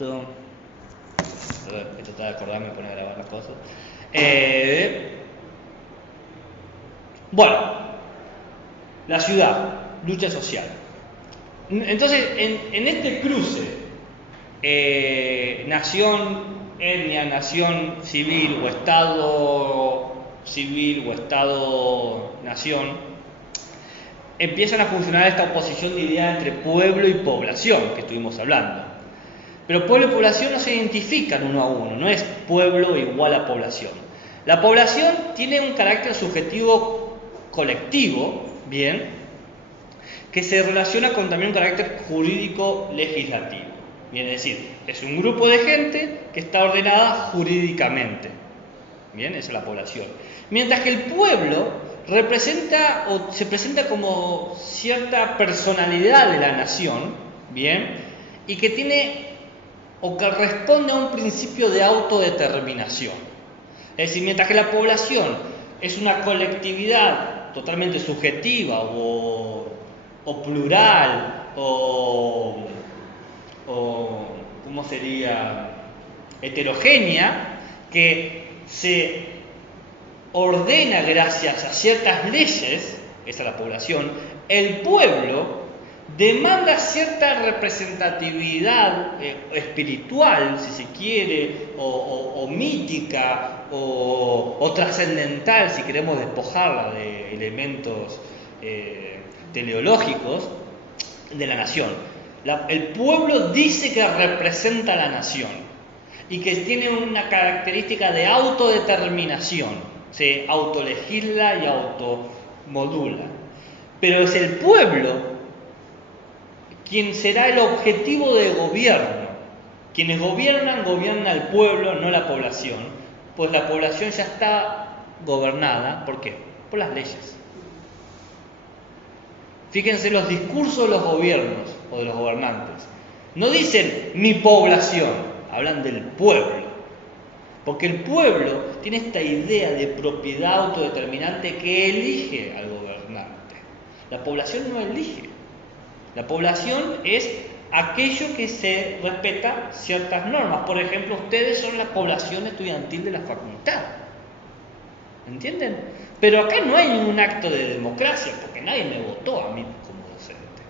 esto. A ver, voy a tratar de acordarme y poner a grabar las cosas. Bueno, la ciudad, lucha social. Entonces, en este cruce, nación, etnia, nación civil o estado civil o estado nación, empiezan a funcionar esta oposición de ideas entre pueblo y población que estuvimos hablando. Pero pueblo y población no se identifican uno a uno, no es pueblo igual a población. La población tiene un carácter subjetivo colectivo, bien, que se relaciona con también un carácter jurídico legislativo. Bien, es decir, es un grupo de gente que está ordenada jurídicamente. Bien, esa es la población. Mientras que el pueblo representa o se presenta como cierta personalidad de la nación, bien, y que tiene o que responde a un principio de autodeterminación. Es decir, mientras que la población es una colectividad totalmente subjetiva o plural o ¿cómo sería? Heterogénea, que se ordena gracias a ciertas leyes, esa es la población, el pueblo demanda cierta representatividad espiritual, si se quiere, o mítica, o trascendental, si queremos despojarla de elementos teleológicos, de la nación. El pueblo dice que representa a la nación y que tiene una característica de autodeterminación, se autolegisla y automodula. Pero es el pueblo quien será el objetivo de gobierno. Quienes gobiernan al pueblo, no la población, pues la población ya está gobernada. ¿Por qué? Por las leyes. Fíjense los discursos de los gobiernos o de los gobernantes. No dicen mi población, hablan del pueblo. Porque el pueblo tiene esta idea de propiedad autodeterminante que elige al gobernante. La población no elige. La población es aquello que se respeta ciertas normas. Por ejemplo, ustedes son la población estudiantil de la facultad. ¿Entienden? Pero acá no hay ningún acto de democracia, porque nadie me votó a mí como docente.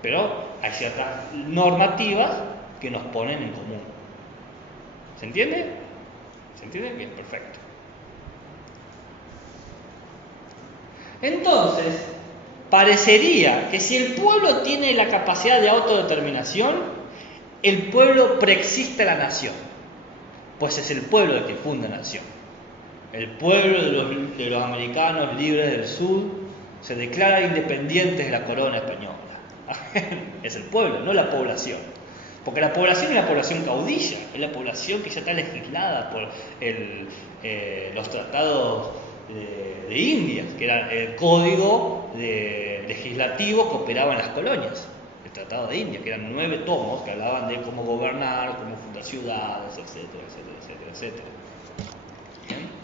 Pero hay ciertas normativas que nos ponen en común. ¿Se entiende? ¿Se entiende? Bien, perfecto. Entonces, parecería que si el pueblo tiene la capacidad de autodeterminación, el pueblo preexiste a la nación, pues es el pueblo el que funda la nación. El pueblo de los americanos libres del sur se declara independientes de la corona española. Es el pueblo, no la población. Porque la población es la población caudilla, es la población que ya está legislada por los tratados de Indias, que era el código legislativo que operaba en las colonias. El Tratado de India, que eran 9 tomos que hablaban de cómo gobernar, cómo fundar ciudades, etcétera, etcétera, etcétera, etcétera. ¿Bien?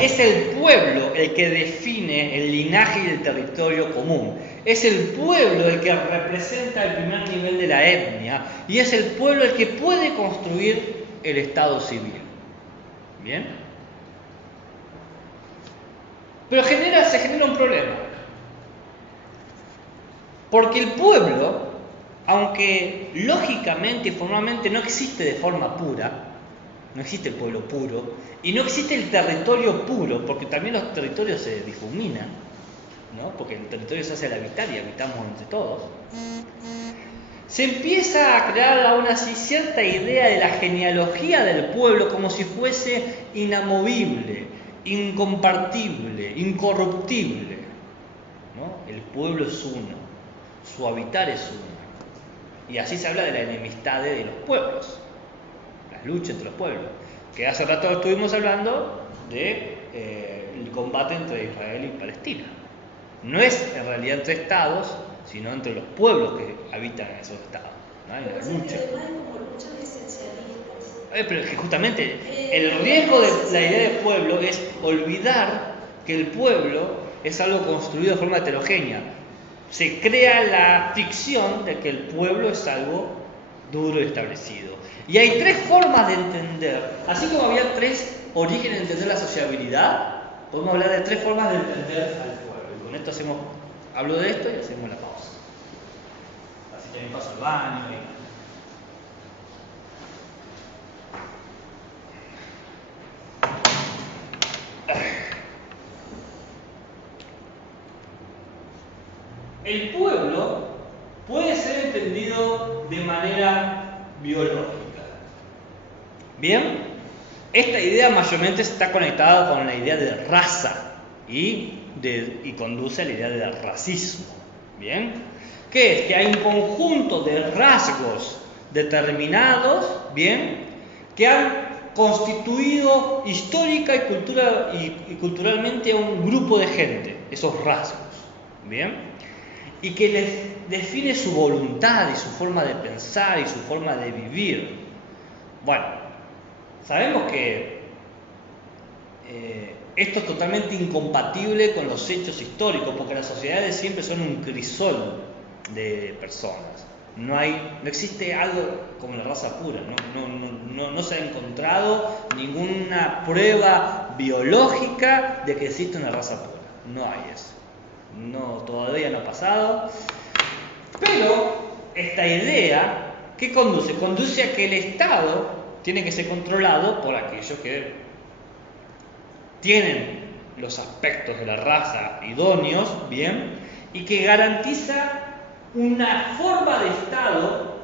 Es el pueblo el que define el linaje y el territorio común. Es el pueblo el que representa el primer nivel de la etnia y es el pueblo el que puede construir el Estado civil. ¿Bien? Pero se genera un problema. Porque el pueblo, aunque lógicamente y formalmente no existe de forma pura, no existe el pueblo puro, y no existe el territorio puro, porque también los territorios se difuminan, ¿no? Porque el territorio se hace al habitar y habitamos entre todos. Se empieza a crear aún así cierta idea de la genealogía del pueblo como si fuese inamovible, incompartible, incorruptible, ¿no? El pueblo es uno, su habitar es uno. Y así se habla de la enemistad de los pueblos, las luchas entre los pueblos. Que hace rato estuvimos hablando del combate entre Israel y Palestina. No es en realidad entre estados, sino entre los pueblos que habitan en esos estados. ¿No? Hay una lucha. Pero es que justamente el riesgo de la idea de pueblo es olvidar que el pueblo es algo construido de forma heterogénea. se crea la ficción de que el pueblo es algo duro y establecido. Y hay tres formas de entender, así como había tres orígenes de entender la sociabilidad, podemos hablar de tres formas de entender al pueblo. Y con esto hablo de esto y hacemos la pausa. Así que me paso al baño y... El pueblo puede ser entendido de manera biológica. ¿Bien? Esta idea mayormente está conectada con la idea de raza y conduce a la idea del racismo. ¿Bien? ¿Qué es? Que hay un conjunto de rasgos determinados, ¿bien?, que han constituido histórica y culturalmente a un grupo de gente, esos rasgos. ¿Bien? Y que les define su voluntad y su forma de pensar y su forma de vivir. Bueno, sabemos que esto es totalmente incompatible con los hechos históricos, porque las sociedades siempre son un crisol de personas. No existe algo como la raza pura, no se ha encontrado ninguna prueba biológica de que existe una raza pura. No hay eso. No, todavía no ha pasado. Pero esta idea, ¿qué conduce? Conduce a que el Estado tiene que ser controlado por aquellos que tienen los aspectos de la raza idóneos, ¿bien? Y que garantiza una forma de Estado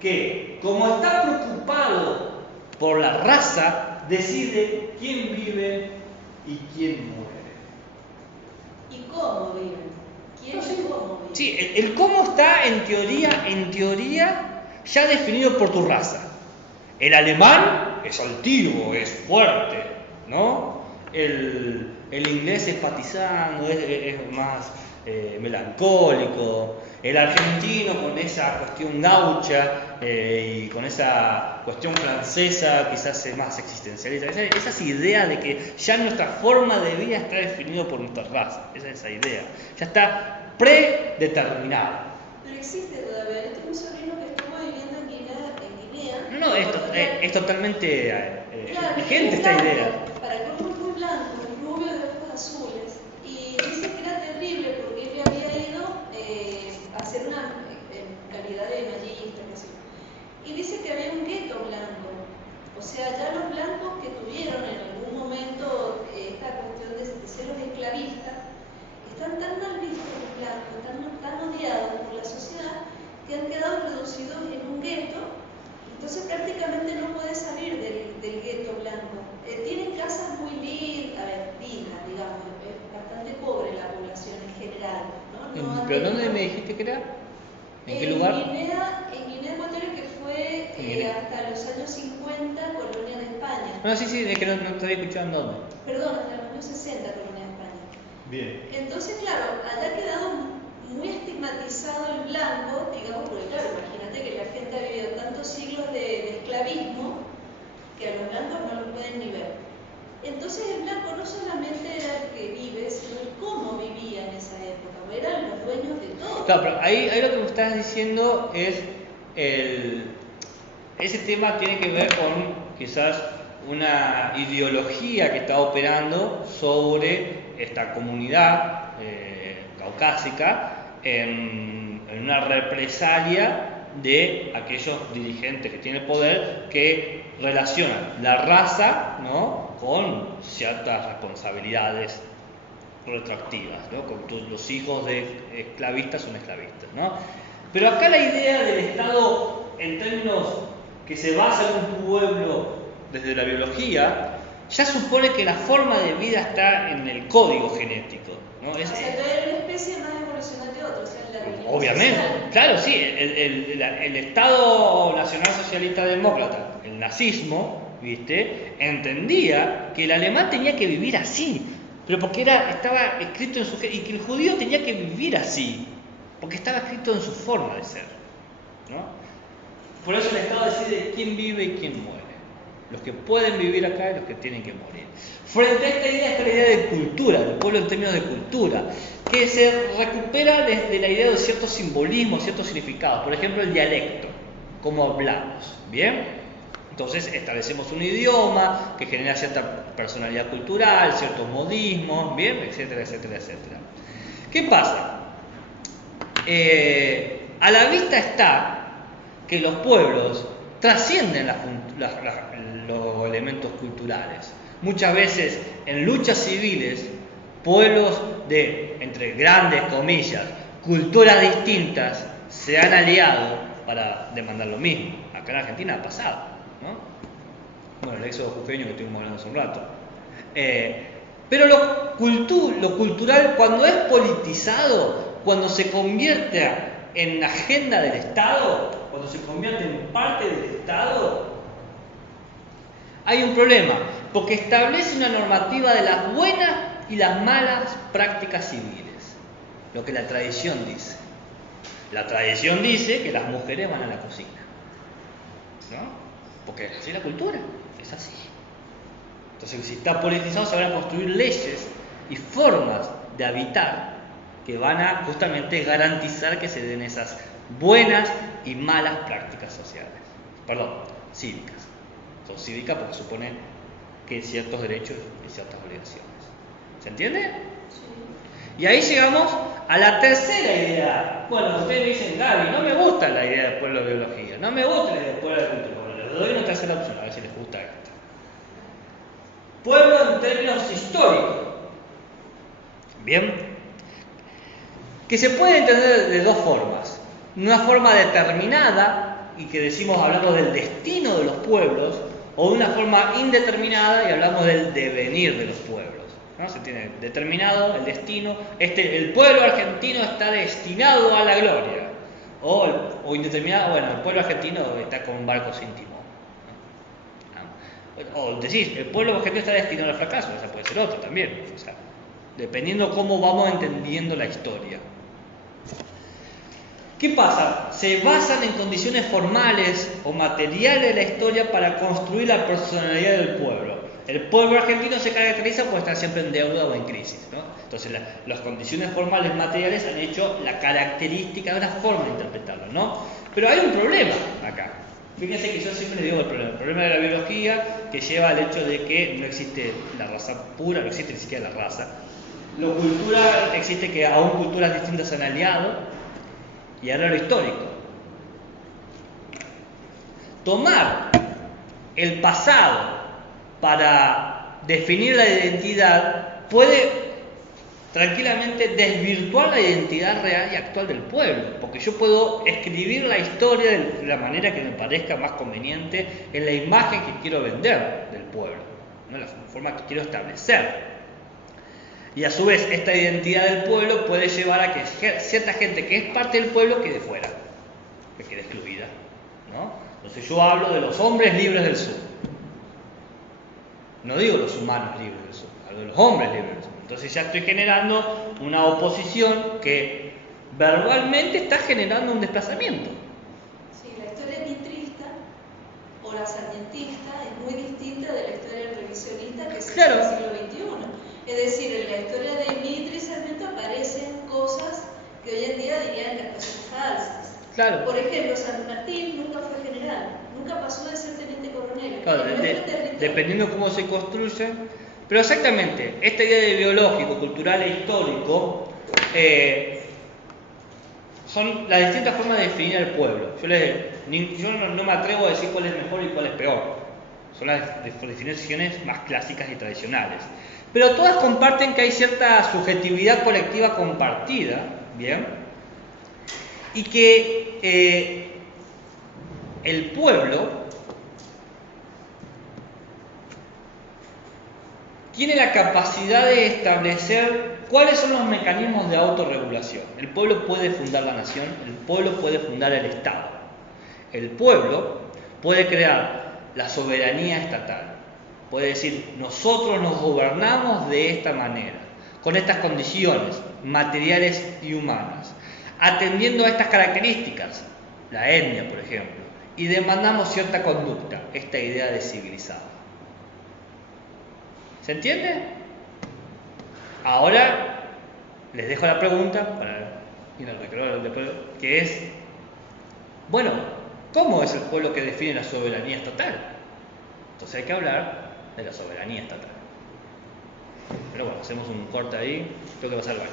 que, como está preocupado por la raza, decide quién vive y quién muere. ¿Y cómo viven? ¿Quién y cómo viven? Sí, el cómo está en teoría ya definido por tu raza. El alemán es altivo, es fuerte, ¿no? El inglés es patizano, es más melancólico. El argentino con esa cuestión gaucha y con esa cuestión francesa quizás es más existencialista. Esas ideas de que ya nuestra forma de vida está definida por nuestra raza. Esa idea. Ya está predeterminada. Pero existe todavía. Yo tengo un sobrino que estuvo viviendo en Guinea. No, es totalmente claro, vigente esta idea. Para el color muy blanco, rubio de ojos azules. Y dice que era terrible porque él había ido a hacer una calidad de magista, qué sé yo. Y dice que había un gueto blanco. O sea, ya los blancos que tuvieron en algún momento esta cuestión de ser los esclavistas, están tan mal vistos los blancos, tan odiados por la sociedad, que han quedado reducidos en un gueto. Entonces prácticamente no puede salir del gueto blanco. Tienen casas muy lindas, digamos, es bastante pobre la población en general, ¿no? ¿Pero dónde me dijiste que era? ¿En qué lugar? En Guinea Ecuatorial, que fue hasta los años 50 colonia de España. No, sí, es que no te había escuchado en dónde. Perdón, hasta los años 60 colonia de España. Bien. Entonces, claro, haya quedado muy estigmatizado el blanco, digamos, porque claro, imagínate que la gente ha vivido tantos siglos de esclavismo que a los blancos no los pueden ni ver. Entonces el blanco no solamente era el que vive, sino el cómo vivía en esa época, eran los dueños de todo. Claro, pero ahí lo que me estás diciendo es ese tema tiene que ver con quizás una ideología que está operando sobre esta comunidad caucásica en una represalia de aquellos dirigentes que tienen el poder que relacionan la raza, ¿no?, con ciertas responsabilidades retroactivas, ¿no? Con los hijos de esclavistas son esclavistas, ¿no? Pero acá la idea del Estado en términos que se basa en un pueblo desde la biología ya supone que la forma de vida está en el código genético, ¿no? O sea, era una especie más evolucional que otra, o sea, obviamente, claro, sí, el Estado Nacional Socialista Demócrata, el nazismo, ¿viste?, entendía que el alemán tenía que vivir así, pero porque estaba escrito en su y que el judío tenía que vivir así, porque estaba escrito en su forma de ser, ¿no? Por eso el Estado decide quién vive y quién muere. los que pueden vivir acá y los que tienen que morir. Frente a esta idea está la idea de cultura, del pueblo en términos de cultura, que se recupera desde la idea de ciertos simbolismos, ciertos significados. Por ejemplo, el dialecto, cómo hablamos, ¿bien? Entonces establecemos un idioma que genera cierta personalidad cultural, ciertos modismos, ¿bien? Etcétera, etcétera, etcétera. ¿Qué pasa? A la vista está que los pueblos trascienden los elementos culturales. Muchas veces en luchas civiles, pueblos de, entre grandes comillas, culturas distintas se han aliado para demandar lo mismo. Acá en Argentina ha pasado, ¿no? Bueno, el éxodo jujeño que estuvimos hablando hace un rato. Pero lo cultural, cuando es politizado, cuando se convierte en agenda del Estado, cuando se convierte en parte del Estado, hay un problema, porque establece una normativa de las buenas y las malas prácticas civiles, lo que la tradición dice. La tradición dice que las mujeres van a la cocina, ¿no? Porque es así la cultura, es así. Entonces, si está politizado, se van a construir leyes y formas de habitar que van a justamente garantizar que se den esas buenas y malas prácticas sociales. Perdón, cívicas. Son cívicas porque supone que ciertos derechos y ciertas obligaciones. ¿Se entiende? Sí. Y ahí llegamos a la tercera idea. Bueno, ustedes me dicen, Gaby, no me gusta la idea del pueblo de biología, no me gusta la idea del pueblo de cultura. Bueno, les doy una tercera opción, a ver si les gusta esta. Pueblo en términos históricos. Bien. Que se puede entender de dos formas. Una forma determinada, y que decimos, hablamos del destino de los pueblos, o de una forma indeterminada y hablamos del devenir de los pueblos, ¿no? Se tiene determinado el destino, el pueblo argentino está destinado a la gloria, o indeterminado, bueno, el pueblo argentino está con un barco sin timón, ¿no? O decís, el pueblo argentino está destinado al fracaso, o sea, puede ser otro también, o sea, dependiendo cómo vamos entendiendo la historia. ¿Qué pasa? Se basan en condiciones formales o materiales de la historia para construir la personalidad del pueblo. El pueblo argentino se caracteriza por estar siempre en deuda o en crisis, ¿no? Entonces las condiciones formales materiales han hecho la característica de una forma de interpretarlo, ¿no? Pero hay un problema acá. Fíjense que yo siempre le digo el problema de la biología, que lleva al hecho de que no existe la raza pura, no existe ni siquiera la raza. Lo cultural existe que aún culturas distintas se han aliado. Y ahora lo histórico. Tomar el pasado para definir la identidad puede tranquilamente desvirtuar la identidad real y actual del pueblo, porque yo puedo escribir la historia de la manera que me parezca más conveniente en la imagen que quiero vender del pueblo, ¿no? La forma que quiero establecer. Y a su vez, esta identidad del pueblo puede llevar a que cierta gente que es parte del pueblo quede fuera, que quede excluida, ¿no? Entonces yo hablo de los hombres libres del sur. No digo los humanos libres del sur, hablo de los hombres libres del sur. Entonces ya estoy generando una oposición que verbalmente está generando un desplazamiento. Sí, la historia mitrista o la sarmientista es muy distinta de la historia revisionista que se claro. En el siglo XXI. Es decir, en la historia de Mitre y Sarmiento aparecen cosas que hoy en día dirían que son falsas. Claro. Por ejemplo, San Martín nunca fue general, nunca pasó de ser teniente coronel. Claro, dependiendo cómo se construye. Pero exactamente, esta idea de biológico, cultural e histórico son las distintas formas de definir al pueblo. Yo no me atrevo a decir cuál es mejor y cuál es peor. Son las definiciones más clásicas y tradicionales. Pero todas comparten que hay cierta subjetividad colectiva compartida, ¿bien? Y que el pueblo tiene la capacidad de establecer cuáles son los mecanismos de autorregulación. El pueblo puede fundar la nación, el pueblo puede fundar el Estado. El pueblo puede crear la soberanía estatal. Puede decir, nosotros nos gobernamos de esta manera, con estas condiciones materiales y humanas, atendiendo a estas características, la etnia, por ejemplo, y demandamos cierta conducta, esta idea de civilizado. ¿Se entiende? Ahora les dejo la pregunta para ir al recreo después, que es, bueno, ¿cómo es el pueblo que define la soberanía estatal? Entonces hay que hablar de la soberanía estatal. Pero bueno, hacemos un corte ahí, creo que va a ser bueno.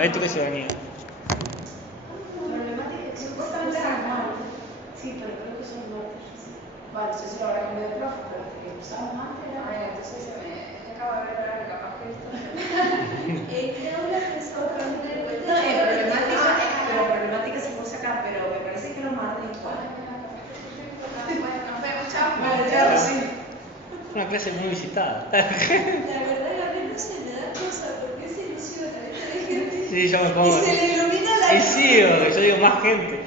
Ética y ciudadanía. Problemática, supuestamente era martes. Sí, pero creo que son martes. Vale, no sé si lo habrá cambiado de profe, pero hasta que usamos antes era. Ay, entonces se me acaba de ver ahora capaz que esto. ¿Qué aula pensaba aprender? No, problemática se puso acá, pero me parece que los martes igual. Bueno, nos vemos, chao. Vale, chao, sí. Una clase muy visitada. La verdad, Gabriel, no se me da cosa porque se ilusiona, ¿viste? Hay gente. Sí, yo me pongo. Y se le ilumina la Y sí, porque yo digo más gente.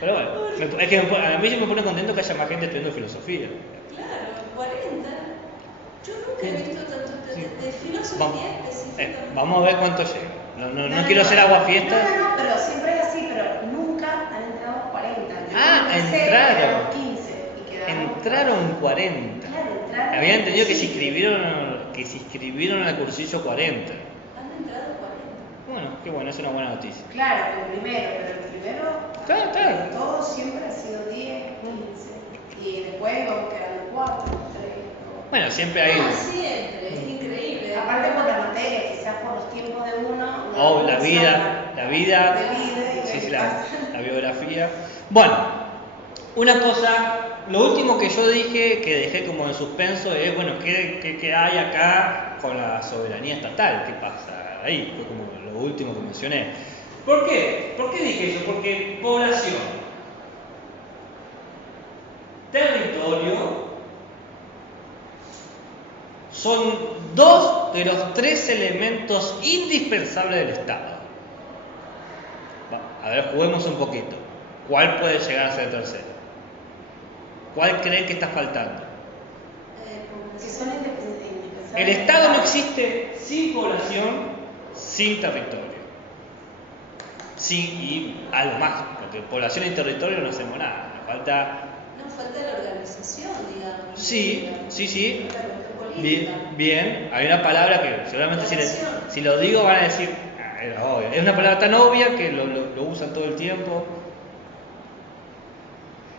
Pero bueno, es que a mí me pone contento que haya más gente estudiando filosofía. Claro, 40. Yo nunca he visto tanto de filosofía específicamente. Vamos a ver cuánto llega. No quiero hacer aguafiestas. No, pero siempre es así, pero nunca han entrado 40. Entraron. 15 y quedaron. Entraron 40. Claro, entraron. Había entendido que se inscribieron al cursillo 40. Han entrado 40. Bueno, qué bueno, es una buena noticia. Claro, el primero. Claro. Todo siempre ha sido 10, 15. Y después vamos quedando 4, 3. Bueno, siempre hay. Siempre, es increíble. Aparte por la materia, quizás por los tiempos de uno. La vida, sí, la biografía. Bueno, una cosa, lo último que yo dije, que dejé como en suspenso, es, bueno, ¿qué hay acá con la soberanía estatal? ¿Qué pasa ahí? Fue como lo último que mencioné. ¿Por qué? ¿Por qué dije eso? Porque población, territorio, son dos de los tres elementos indispensables del Estado. A ver, juguemos un poquito. ¿Cuál puede llegar a ser el tercero? ¿Cuál creen que está faltando? Que son indispensables. El Estado no existe sin población, sin territorio. Sí, y algo más, porque población y territorio no hacemos nada. Nos falta la organización, digamos. Sí. Bien. Hay una palabra que seguramente si lo digo van a decir, era obvio. Es una palabra tan obvia que lo usan todo el tiempo.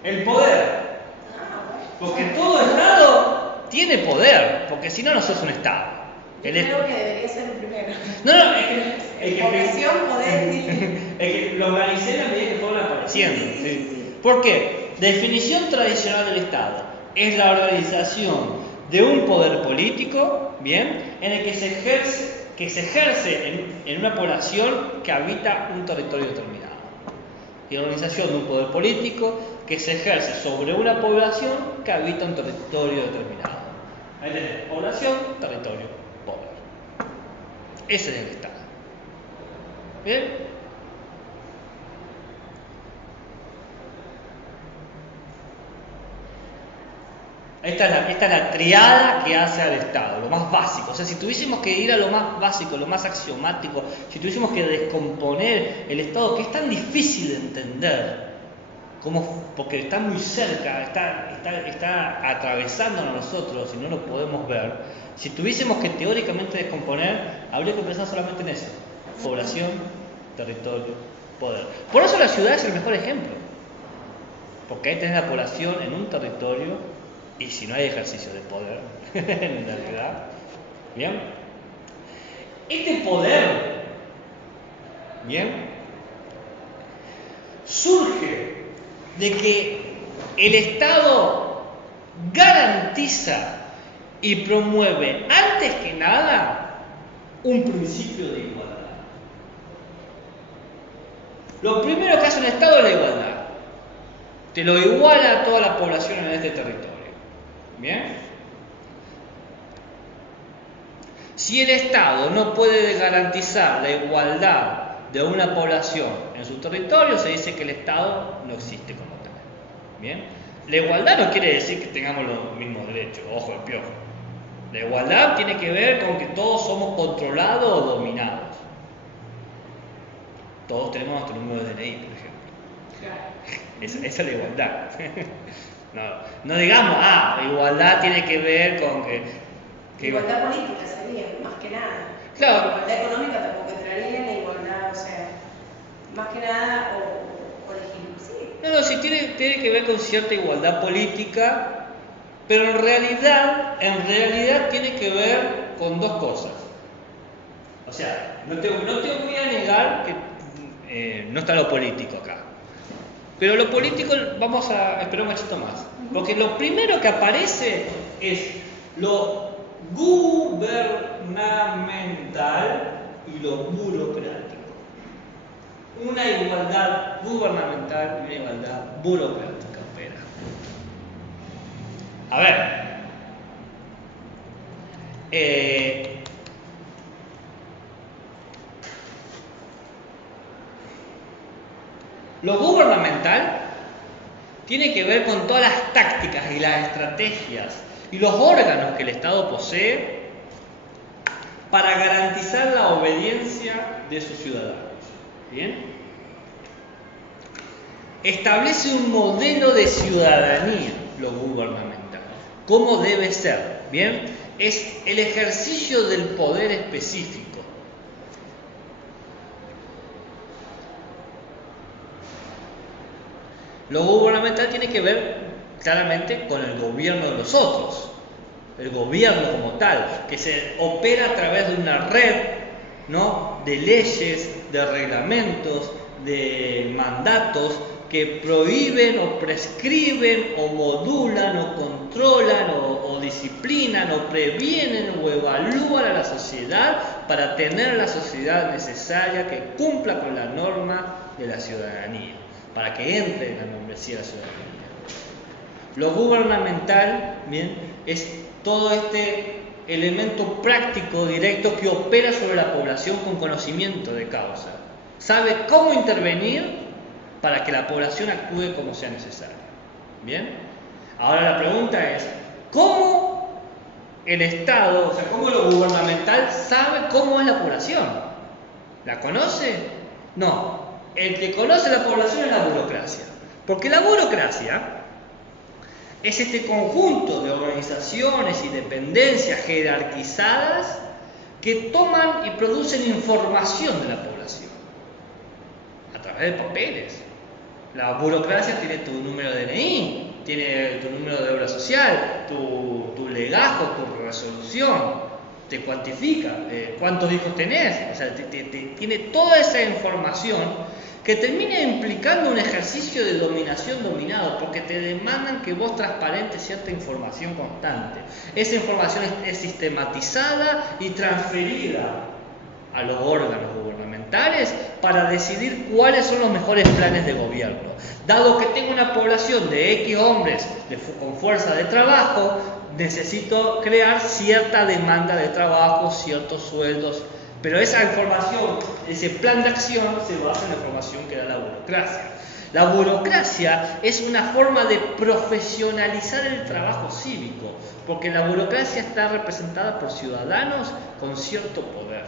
El poder. Porque todo Estado tiene poder, porque si no, no sos un Estado. Yo creo que debería ser el primero. No, Población, poder y... es que lo organicé a medida que fueron apareciendo. Sí. ¿Sí? ¿Por qué? Definición tradicional del Estado es la organización de un poder político, ¿bien? En el que se ejerce en una población que habita un territorio determinado. Y la organización de un poder político que se ejerce sobre una población que habita un territorio determinado. Ahí tenés población, territorio, poder. Ese es el Estado. ¿Bien? Esta es la triada que hace al Estado, lo más básico. O sea, si tuviésemos que ir a lo más básico, lo más axiomático, si tuviésemos que descomponer el Estado, que es tan difícil de entender, porque está muy cerca, está atravesándonos a nosotros y no lo podemos ver, si tuviésemos que teóricamente descomponer, habría que pensar solamente en eso: población, territorio, poder. Por eso la ciudad es el mejor ejemplo, porque ahí tenés la población en un territorio. Y si no hay ejercicio de poder, en realidad, ¿bien? Este poder, ¿bien? Surge de que el Estado garantiza y promueve, antes que nada, un principio de igualdad. Lo primero que hace un Estado es la igualdad. Te lo iguala a toda la población en este territorio. ¿Bien? Si el Estado no puede garantizar la igualdad de una población en su territorio, se dice que el Estado no existe como tal. ¿Bien? La igualdad no quiere decir que tengamos los mismos derechos, ojo el piojo. La igualdad tiene que ver con que todos somos controlados o dominados. Todos tenemos nuestro número de DNI, por ejemplo. Esa es la igualdad. No digamos, igualdad tiene que ver con que igualdad política sería, más que nada. Claro. La igualdad económica tampoco entraría en la igualdad, o sea, más que nada, o sí. No, sí tiene que ver con cierta igualdad política, pero en realidad tiene que ver con dos cosas. O sea, no te voy a negar que no está lo político acá. Pero lo político vamos a esperar un cachito más. Porque lo primero que aparece es lo gubernamental y lo burocrático. Una igualdad gubernamental y una igualdad burocrática. Espera. A ver. Lo gubernamental tiene que ver con todas las tácticas y las estrategias y los órganos que el Estado posee para garantizar la obediencia de sus ciudadanos. ¿Bien? Establece un modelo de ciudadanía, lo gubernamental. ¿Cómo debe ser? ¿Bien? Es el ejercicio del poder específico. Lo gubernamental tiene que ver claramente con el gobierno de los otros, el gobierno como tal, que se opera a través de una red, ¿no?, de leyes, de reglamentos, de mandatos que prohíben o prescriben o modulan o controlan o disciplinan o previenen o evalúan a la sociedad para tener la sociedad necesaria que cumpla con la norma de la ciudadanía, para que entre en la membresía de la ciudadanía. Lo gubernamental, bien, es todo este elemento práctico, directo, que opera sobre la población con conocimiento de causa. Sabe cómo intervenir para que la población actúe como sea necesario. ¿Bien? Ahora la pregunta es, ¿cómo el Estado, o sea, cómo lo gubernamental sabe cómo es la población? ¿La conoce? No. El que conoce la población es la burocracia. Porque la burocracia es este conjunto de organizaciones y dependencias jerarquizadas que toman y producen información de la población a través de papeles. La burocracia tiene tu número de DNI, tiene tu número de obra social, tu legajo, tu resolución, te cuantifica cuántos hijos tenés, o sea, tiene toda esa información que termina implicando un ejercicio de dominación dominado, porque te demandan que vos transparentes cierta información constante. Esa información es sistematizada y transferida a los órganos gubernamentales para decidir cuáles son los mejores planes de gobierno. Dado que tengo una población de X hombres con fuerza de trabajo, necesito crear cierta demanda de trabajo, ciertos sueldos, pero esa información, ese plan de acción se basa en la información que da la burocracia. La burocracia es una forma de profesionalizar el trabajo cívico, porque la burocracia está representada por ciudadanos con cierto poder.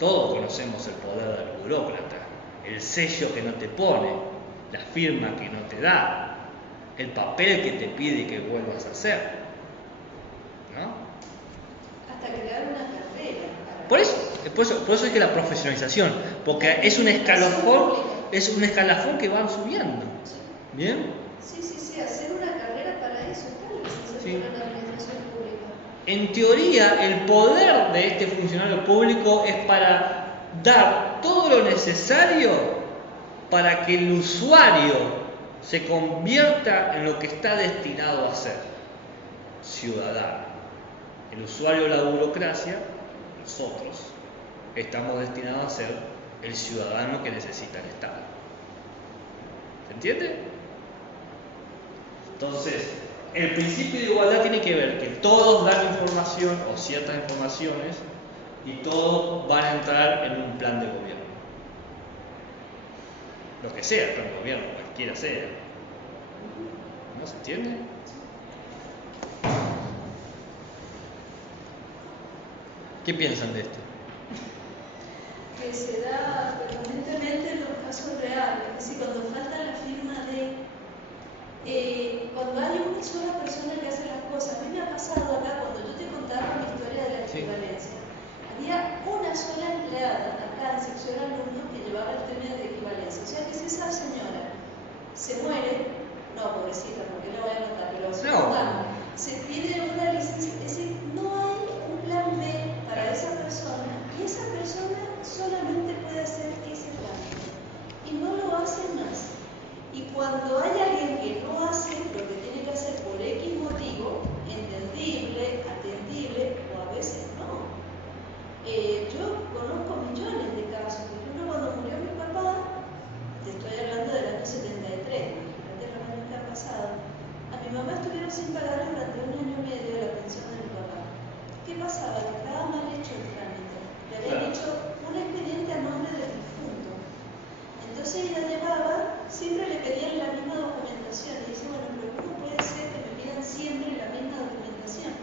Todos conocemos el poder del burócrata, el sello que no te pone, la firma que no te da, el papel que te pide que vuelvas a hacer, ¿no? Hasta crear una carrera. Por eso es que la profesionalización, porque es un escalafón que van subiendo, ¿bien? Sí, hacer una carrera para eso, está la licenciatura en la administración pública. En teoría, el poder de este funcionario público es para dar todo lo necesario para que el usuario se convierta en lo que está destinado a ser, ciudadano. El usuario de la burocracia, nosotros, estamos destinados a ser el ciudadano que necesita el Estado. ¿Se entiende? Entonces, el principio de igualdad tiene que ver que todos dan información o ciertas informaciones y todos van a entrar en un plan de gobierno. Lo que sea el plan de gobierno, cualquiera sea. ¿No se entiende? ¿Qué piensan de esto? Que se da permanentemente en los casos reales, es decir, cuando falta la firma de... cuando hay una sola persona que hace las cosas. A mí me ha pasado acá, cuando yo te contaba la historia de la equivalencia, había una sola empleada acá en sección alumnos que llevaba el tema de equivalencia. O sea que si esa señora se muere, no, pobrecita, porque no voy a notar, pero se pide una licencia, es decir, no hay un plan B para esa persona y esa persona solamente puede hacer ese plan y no lo hace más. Y cuando hay alguien que no hace lo que tiene que hacer por X motivo, entendible, atendible o a veces no. Yo conozco millones de casos. Por ejemplo, cuando murió mi papá, te estoy hablando del año 73, imagínate los años que han pasado, a mi mamá estuvieron sin pagar durante 1 año y medio la pensión de mi papá. ¿Qué pasaba? Que estaba mal hecho el trámite. Le habían hecho un expediente a nombre del difunto. Entonces ella llevaba, siempre le pedían la misma documentación. Y dice, bueno, pero ¿cómo puede ser que me pidan siempre la misma documentación?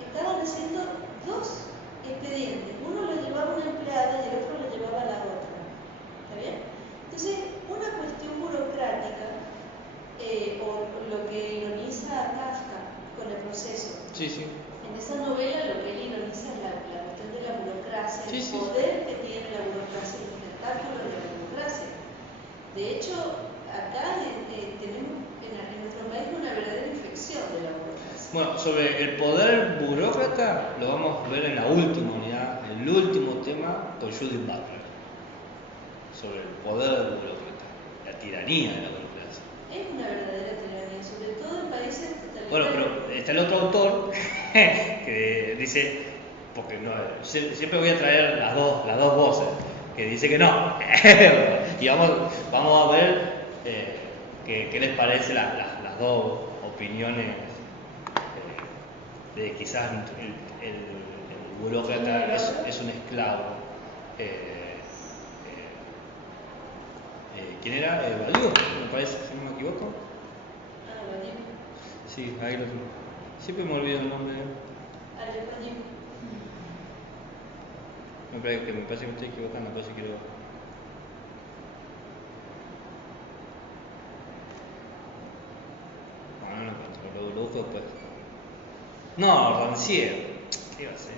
Estaban haciendo 2 expedientes. Uno lo llevaba una empleada y el otro lo llevaba la otra. ¿Está bien? Entonces, una cuestión burocrática, o lo que ironiza a Kafka con el proceso. Sí. En esa novela lo que él ironiza es la cuestión de la burocracia, el poder que tiene la burocracia, el tentáculo de la burocracia. De hecho, acá tenemos en nuestro país una verdadera infección de la burocracia. Bueno, sobre el poder burócrata lo vamos a ver en la última unidad, el último tema con Judith Butler. Sobre el poder del burócrata, la tiranía de la burocracia. Es una verdadera tiranía, sobre todo en países totalitarios. Bueno, pero está el otro autor que dice, porque no, siempre voy a traer las dos voces, que dice que no. Y vamos a ver qué les parece las dos opiniones de quizás el burócrata es un esclavo. ¿Quién era? Badiou, me parece, si no me equivoco. Badiou. Sí, ahí lo tengo. Siempre me olvido el nombre. Badiou. Me parece que me estoy equivocando, parece que quiero. Bueno, no encuentro, lo busco después. No, Rancière. ¿Qué iba a ser?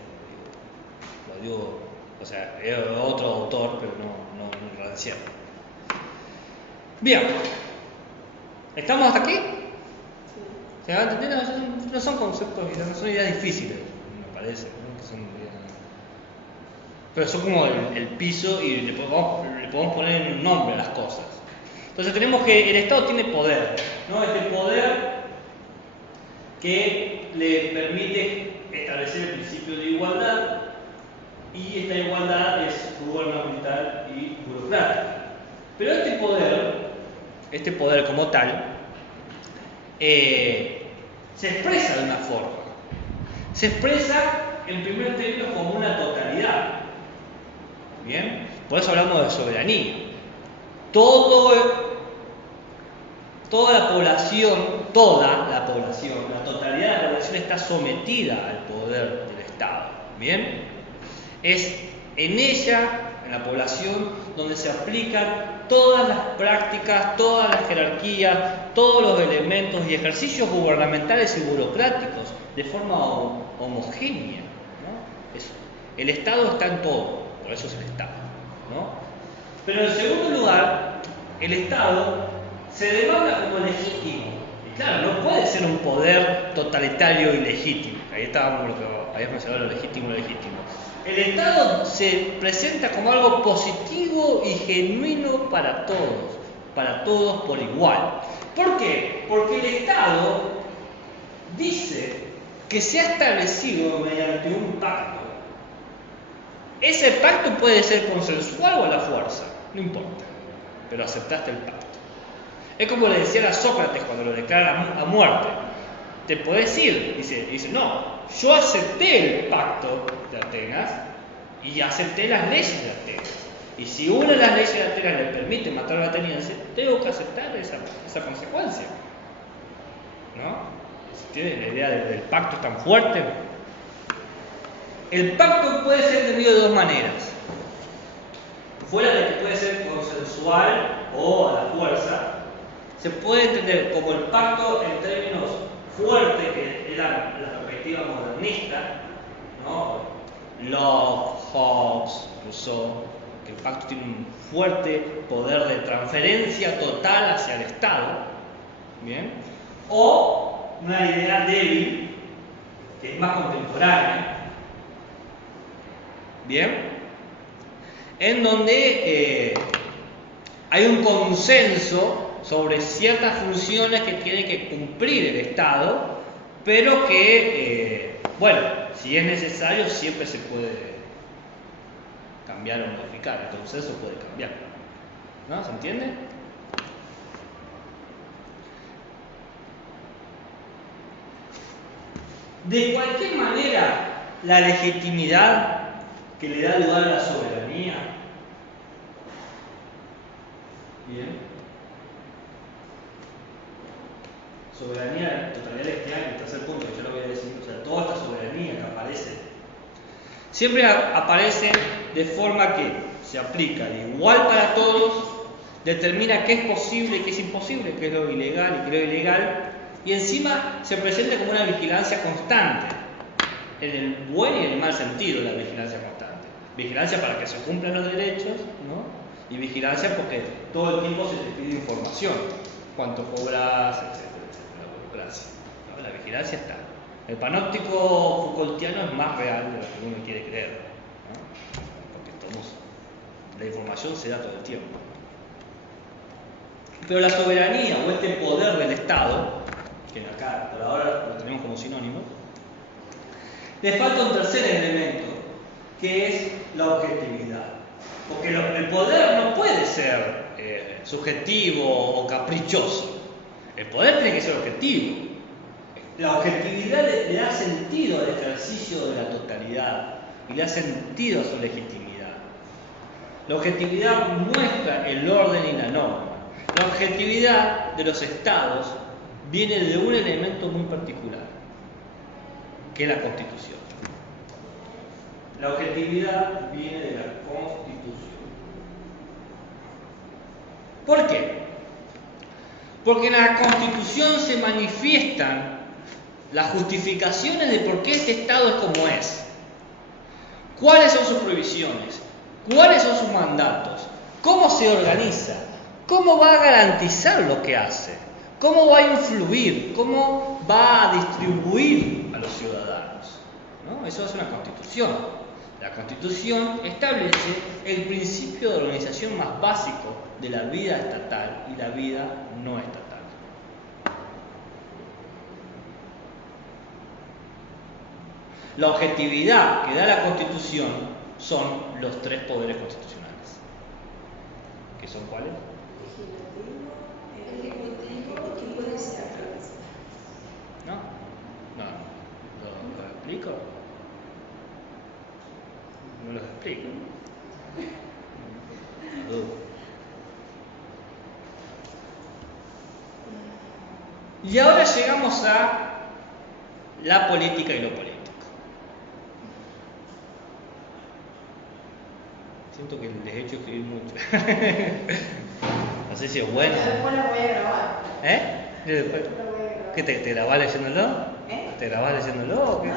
Badiou, o sea, es otro autor, pero no Rancière. Bien, ¿estamos hasta aquí? ¿Se van entendiendo? No son conceptos, no son ideas difíciles, me parece, ¿no? Que son ideas... Pero son como el piso y le podemos poner un nombre a las cosas. Entonces tenemos que el Estado tiene poder, ¿no? Este poder que le permite establecer el principio de igualdad, y esta igualdad es gubernamental y burocrática. Pero este poder como tal, se expresa de una forma. Se expresa en primer término como una totalidad. ¿Bien? Por eso hablamos de soberanía. Toda la población, la totalidad de la población está sometida al poder del Estado. ¿Bien? Es en ella, en la población, donde se aplican todas las prácticas, todas las jerarquías, todos los elementos y ejercicios gubernamentales y burocráticos de forma homogénea, ¿no? El Estado está en todo, por eso es el Estado, ¿no? Pero en segundo lugar, el Estado se demanda como legítimo. Y claro, no puede ser un poder totalitario y legítimo. Ahí estábamos lo que habíamos mencionado, lo legítimo. El Estado se presenta como algo positivo y genuino para todos por igual. ¿Por qué? Porque el Estado dice que se ha establecido mediante un pacto. Ese pacto puede ser consensual o a la fuerza, no importa, pero aceptaste el pacto. Es como le decían a Sócrates cuando lo declaran a muerte. Te podés ir, dice, no, yo acepté el pacto de Atenas y acepté las leyes de Atenas. Y si una de las leyes de Atenas le permite matar a los atenienses, tengo que aceptar esa consecuencia. ¿No? ¿Tienen la idea del pacto tan fuerte? El pacto puede ser entendido de dos maneras. Fuera de que puede ser consensual o a la fuerza, se puede entender como el pacto en términos fuertes, que es la perspectiva modernista, ¿no? Locke, Hobbes, Rousseau, que el pacto tiene un fuerte poder de transferencia total hacia el Estado, ¿bien? O una idea débil, que es más contemporánea, ¿bien? En donde hay un consenso sobre ciertas funciones que tiene que cumplir el Estado, pero que, si es necesario, siempre se puede cambiar o modificar. El consenso puede cambiar. ¿No? ¿Se entiende? De cualquier manera, la legitimidad que le da lugar a la soberanía, ¿bien? Soberanía, totalidad celestial, el tercer punto, que yo lo voy a decir, o sea, toda esta soberanía que aparece, siempre aparece de forma que se aplica de igual para todos, determina qué es posible y qué es imposible, qué es lo ilegal y qué es lo ilegal, y encima se presenta como una vigilancia constante, en el buen y en el mal sentido la vigilancia constante. Vigilancia para que se cumplan los derechos, ¿no? Y vigilancia porque todo el tiempo se te pide información, cuánto cobras, etcétera. ¿No? La vigilancia está. El panóptico Foucaultiano es más real de lo que uno quiere creer, ¿no? Porque la información se da todo el tiempo. Pero la soberanía o este poder del Estado, que acá por ahora lo tenemos como sinónimo, le falta un tercer elemento, que es la objetividad. Porque el poder no puede ser subjetivo o caprichoso. El poder tiene que ser objetivo. La objetividad le da sentido al ejercicio de la totalidad y le da sentido a su legitimidad. La objetividad muestra el orden y la norma. La objetividad de los estados viene de un elemento muy particular, que es la Constitución. La objetividad viene de la Constitución. ¿Por qué? Porque en la Constitución se manifiestan las justificaciones de por qué este Estado es como es. ¿Cuáles son sus prohibiciones? ¿Cuáles son sus mandatos? ¿Cómo se organiza? ¿Cómo va a garantizar lo que hace? ¿Cómo va a influir? ¿Cómo va a distribuir a los ciudadanos, ¿no? Eso es una constitución. La constitución establece el principio de organización más básico de la vida estatal y la vida no estatal. La objetividad que da la Constitución son los tres poderes constitucionales. ¿Qué son cuáles? Ejecutivo y judicial. ¿No? No. ¿Lo explico? No los explico. Y ahora llegamos a la política y lo político. Siento que les he hecho escribir mucho. No sé si es bueno. Yo después lo voy a grabar. ¿Eh? Después. Lo voy a grabar. ¿Qué te grabás leyéndolo? ¿Eh? ¿Te grabás leyéndolo o qué? No.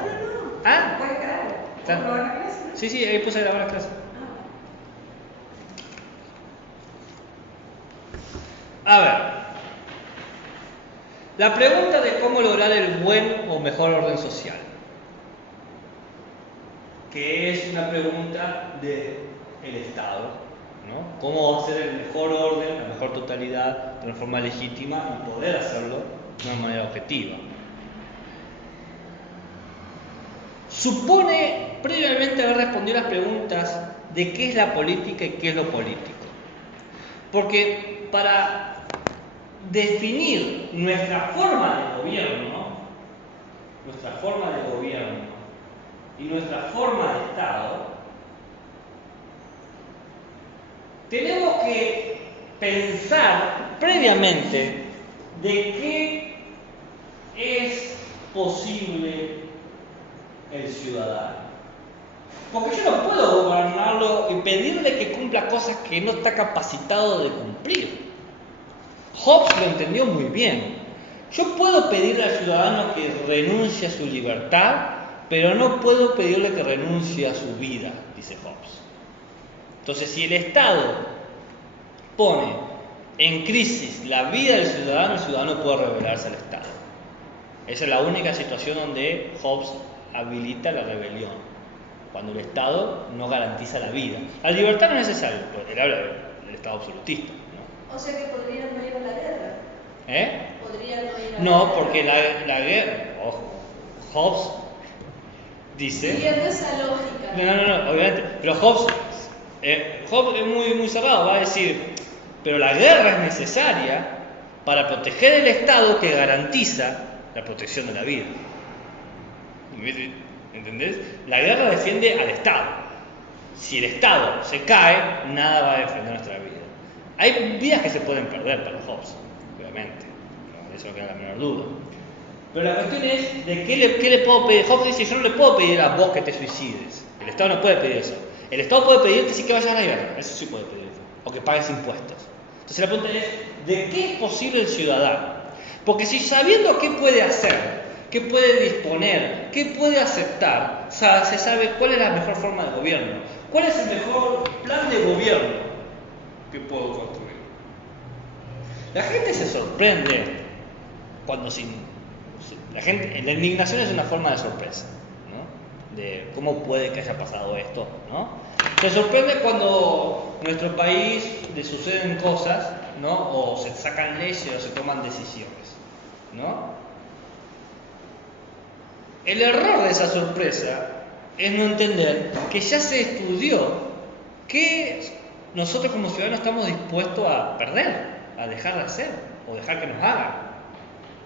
¿Ah? Puedes grabar. Claro. ¿Lo van a clase? Sí, ahí puse a grabar la clase. A ver. La pregunta de cómo lograr el buen o mejor orden social. Que es una pregunta del Estado, ¿no? ¿Cómo hacer el mejor orden, la mejor totalidad, de una forma legítima y poder hacerlo de una manera objetiva? Supone previamente haber respondido las preguntas de qué es la política y qué es lo político. Porque para definir nuestra forma de gobierno y nuestra forma de Estado, tenemos que pensar previamente de qué es posible el ciudadano. Porque yo no puedo gobernarlo y pedirle que cumpla cosas que no está capacitado de cumplir. Hobbes lo entendió muy bien. Yo puedo pedirle al ciudadano que renuncie a su libertad, pero no puedo pedirle que renuncie a su vida, dice Hobbes. Entonces, si el Estado pone en crisis la vida del ciudadano, el ciudadano puede rebelarse al Estado. Esa es la única situación donde Hobbes habilita la rebelión, cuando el Estado no garantiza la vida. La libertad no es necesaria, porque él habla del Estado absolutista, ¿no? O sea que podrían no ir a la guerra. ¿Eh? Podrían no ir a la No, guerra. porque la guerra, ojo, Hobbes dice... Siguiendo esa lógica. No, obviamente, pero Hobbes es muy cerrado, va a decir, pero la guerra es necesaria para proteger el Estado que garantiza la protección de la vida. ¿Entendés? La guerra defiende al Estado. Si el Estado se cae, nada va a defender nuestra vida. Hay vidas que se pueden perder para Hobbes, obviamente, no, eso no queda la menor duda. Pero la cuestión es de qué le puedo pedir. Hobbes dice, yo no le puedo pedir a vos que te suicides. El Estado no puede pedir eso. El Estado puede pedirte sí que vayas a la guerra, eso sí puede pedir, o que pagues impuestos. Entonces la pregunta es, ¿de qué es posible el ciudadano? Porque si sabiendo qué puede hacer, qué puede disponer, qué puede aceptar, se sabe cuál es la mejor forma de gobierno, cuál es el mejor plan de gobierno que puedo construir. La gente se sorprende cuando la indignación es una forma de sorpresa, ¿no? De cómo puede que haya pasado esto, ¿no? Se sorprende cuando en nuestro país le suceden cosas, ¿no? O se sacan leyes o se toman decisiones, ¿no? El error de esa sorpresa es no entender que ya se estudió que nosotros como ciudadanos estamos dispuestos a perder, a dejar de hacer o dejar que nos hagan.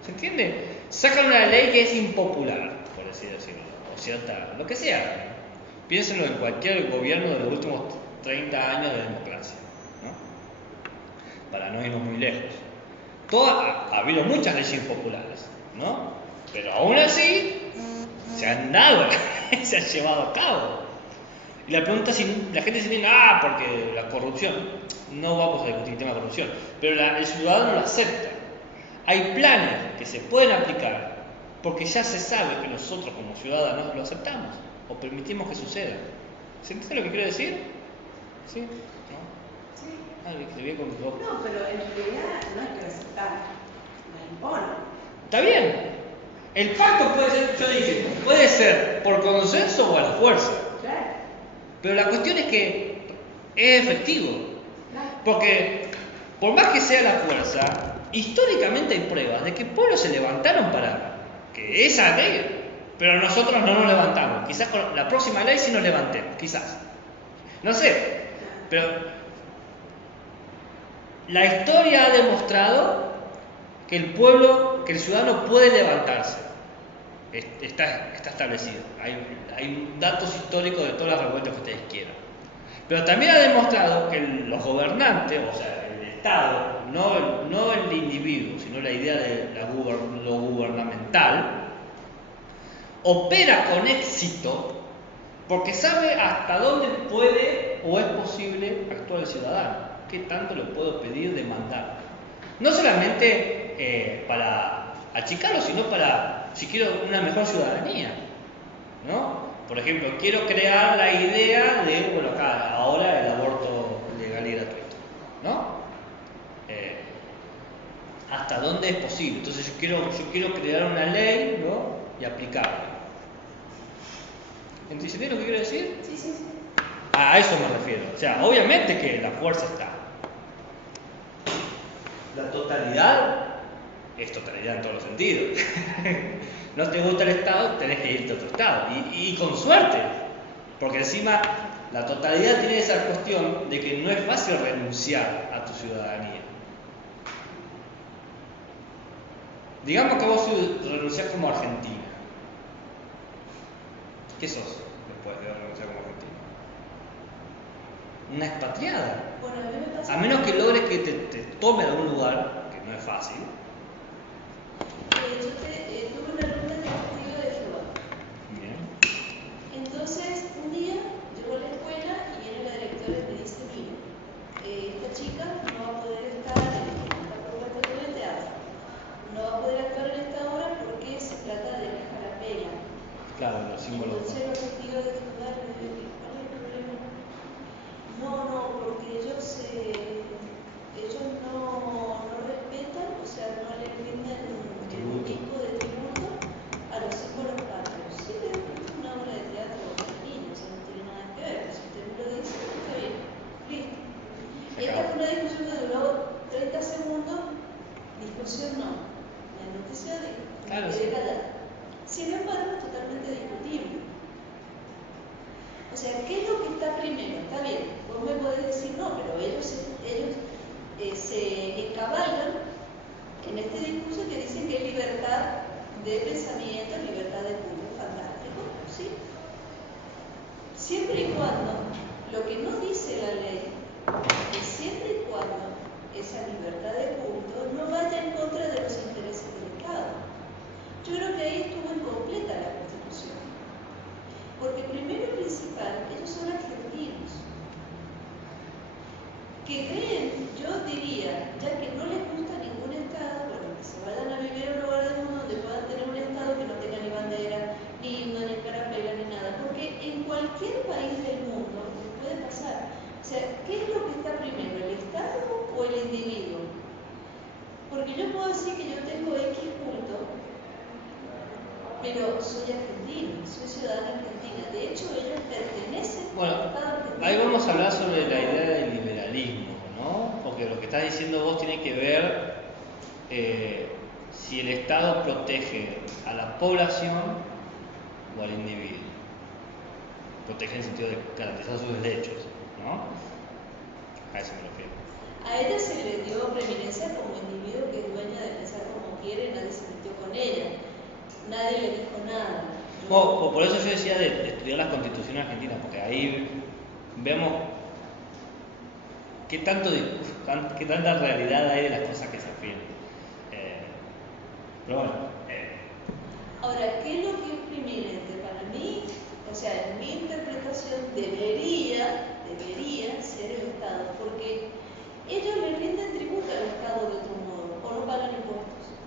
¿Se entiende? Sacan una ley que es impopular, por así decirlo, o cierta, lo que sea. Piénsenlo en cualquier gobierno de los últimos 30 años de democracia, ¿no? Para no irnos muy lejos. Ha habido muchas leyes impopulares, ¿no? Pero aún así se han dado, se han llevado a cabo. Y la pregunta es si la gente se dice, porque la corrupción, no vamos a discutir el tema de corrupción, pero el ciudadano lo acepta. Hay planes que se pueden aplicar porque ya se sabe que nosotros como ciudadanos lo aceptamos o permitimos que suceda. ¿Se entiende lo que quiero decir? ¿Sí? ¿No? Sí. Le voy a contar. No, pero en realidad no hay que aceptar, la imponen. Está bien, El pacto puede ser, yo dije, puede ser por consenso o a la fuerza. Claro. Pero la cuestión es que es efectivo. Porque por más que sea la fuerza, históricamente hay pruebas de que pueblos se levantaron para que esa ley, pero nosotros no nos levantamos. Quizás con la próxima ley sí nos levantemos, quizás. No sé, pero la historia ha demostrado que el pueblo, que el ciudadano puede levantarse. Está establecido. Hay datos históricos de todas las revueltas que ustedes quieran. Pero también ha demostrado que los gobernantes, o sea, el Estado, no el individuo, sino la idea de lo gubernamental, opera con éxito porque sabe hasta dónde puede o es posible actuar el ciudadano. ¿Qué tanto le puedo pedir, demandar? No solamente para achicarlo, sino para, si quiero, una mejor ciudadanía, ¿no? Por ejemplo, quiero crear la idea de, bueno, acá, ahora el aborto legal y gratuito, ¿no? ¿Hasta dónde es posible? Entonces yo quiero crear una ley, ¿no? Y aplicarla. ¿Entendés lo que quiero decir? Sí, sí, sí. A eso me refiero. O sea, obviamente que la fuerza está. La totalidad es totalidad en todos los sentidos. No te gusta el Estado, tenés que irte a otro Estado. Y con suerte. Porque encima la totalidad tiene esa cuestión de que no es fácil renunciar a tu ciudadanía. Digamos que vos renunciás como Argentina. ¿Qué sos después de renunciar como Argentina? Una expatriada. Bueno, a mí me pasa. A menos que logres que te tome a algún lugar, que no es fácil. Yo tuve una alumna de testigo de Jehová. Bien. Entonces, un día llegó a la escuela y viene la directora y me dice: mire, esta chica no va a poder estar en esta convocatoria de teatro. No va a poder actuar en esta obra porque se trata de la escarapela. Claro, los símbolos. Entonces, los testigos de Jehová me dicen: ¿cuál es el problema? No, porque ellos no respetan, o sea, no le rinden ningún tipo de tributo a los símbolos patrios. Sí, pero es una obra de teatro argentino, o sea, no tiene nada que ver. Si usted me lo dice, está bien, listo. Y esta fue una discusión que duró 30 segundos, discusión no. La noticia de Claro, que sí. sin embargo, es totalmente discutible. O sea, ¿qué es lo que está primero? Está bien, vos me podés decir no, pero ellos se encabalgan en este discurso que dicen que es libertad de pensamiento, libertad de culto, fantástico, ¿sí? Siempre y cuando lo que no dice la ley es siempre y cuando esa libertad de culto no vaya en contra de los intereses del Estado. Yo creo que ahí estuvo incompleta la Constitución. Porque primero y principal, ellos son argentinos, que creen, yo diría, ya que no les gusta ningún Estado, bueno, que se vayan a vivir a un lugar del mundo donde puedan tener un Estado que no tenga ni bandera, ni himno, ni escarapela, ni nada, porque en cualquier país del mundo puede pasar. O sea, ¿qué es lo que está primero, el Estado o el individuo? Porque yo puedo decir que yo tengo X culto, pero soy argentino, soy ciudadana argentina. De hecho, ellos pertenecen al Estado argentino. Ahí vamos a hablar sobre la idea del liberalismo, ¿no? Porque lo que estás diciendo vos tiene que ver si el Estado protege a la población o al individuo. Protege en el sentido de garantizar sus derechos, ¿no? A eso me refiero. A ella se le dio preeminencia como individuo que es dueña de pensar como quiere, nadie se metió con ella. Nadie le dijo nada. Por eso yo decía de estudiar las constituciones argentinas, porque ahí vemos qué tanta realidad hay de las cosas que se afirman. Pero bueno. Ahora, ¿qué es lo que es preeminente? Para mí, o sea, en mi interpretación, debería ser el Estado, porque ellos le rinden tributo al Estado de otro modo, o no pagan impuestos.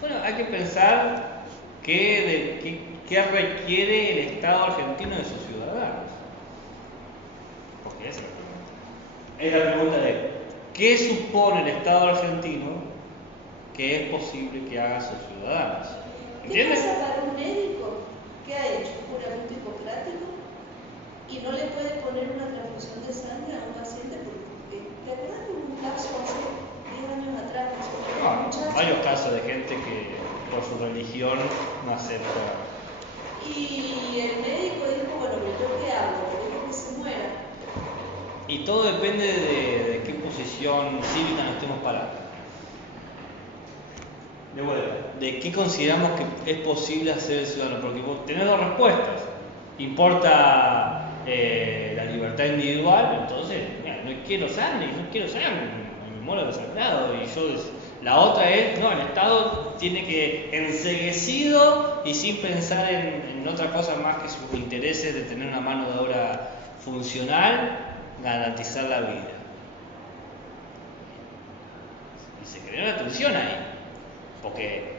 Bueno, hay que pensar qué requiere el Estado argentino de sus ciudadanos. Porque esa es la pregunta. Es la pregunta de ¿qué supone el Estado argentino que es posible que haga a sus ciudadanos? ¿Qué ¿Entiendes? pasa para un médico que ha hecho un juramento hipocrático y no le puede poner una transfusión de sangre a un paciente? Porque, ¿te acuerdas de un caso hace 10 años atrás? Un muchacho, Varios casos de gente que por su religión no acepta. y el médico dijo, bueno, pero ¿yo qué hago? Dejo que se muera. Y todo depende de qué posición cívica nos estemos parando. De vuelta, de qué consideramos que es posible hacer el ciudadano, porque vos tenés dos respuestas. Importa la libertad individual, entonces, mira, no quiero sangre, me muero desangrado. La otra es, no, el Estado tiene que, enceguecido y sin pensar en otra cosa más que sus intereses de tener una mano de obra funcional, garantizar la vida. Y se crea una tensión ahí. Porque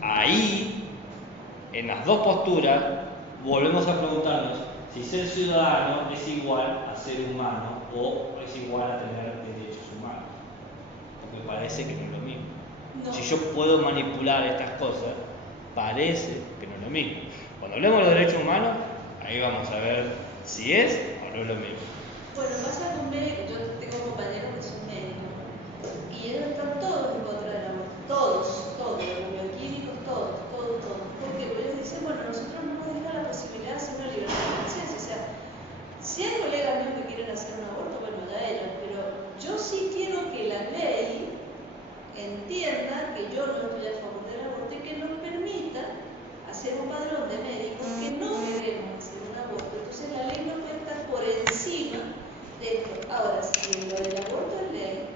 ahí, en las dos posturas, volvemos a preguntarnos si ser ciudadano es igual a ser humano o es igual a tener derechos humanos. Porque parece que no es lo mismo. No. Si yo puedo manipular estas cosas, parece que no es lo mismo. Cuando hablemos de los derechos humanos, ahí vamos a ver si es o no es lo mismo. Bueno, pasa con médicos, yo tengo compañeros que son médicos, y ellos están todos en contra del aborto, todos, los bioquímicos, todos. ¿Por qué? Porque ellos dicen, bueno, nosotros no nos deja la posibilidad de hacer una libertad de conciencia. O sea, si hay colegas míos que quieren hacer un aborto, bueno, ya ellos, pero yo sí quiero que la ley entienda que yo no estoy a favor del aborto y que nos permita hacer un padrón de médicos que no queremos hacer un aborto. Entonces la ley no puede estar por encima de esto. Ahora, si lo del aborto es ley,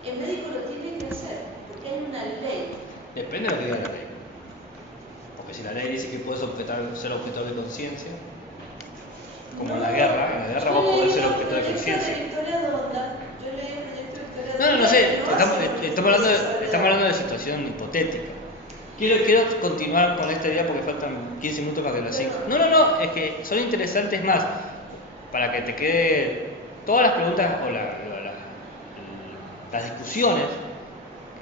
el médico lo tiene que hacer, porque hay una ley. Depende de lo que diga la ley. Porque si la ley dice que puedes ser objetor de conciencia, como en la guerra vos podés ser objetor de conciencia. Yo leí el proyecto de Victoria Donda. No sé, estamos hablando de situación hipotética. Quiero continuar con esta idea porque faltan 15 minutos para que las 5. No, es que son interesantes más para que te quede todas las preguntas o las discusiones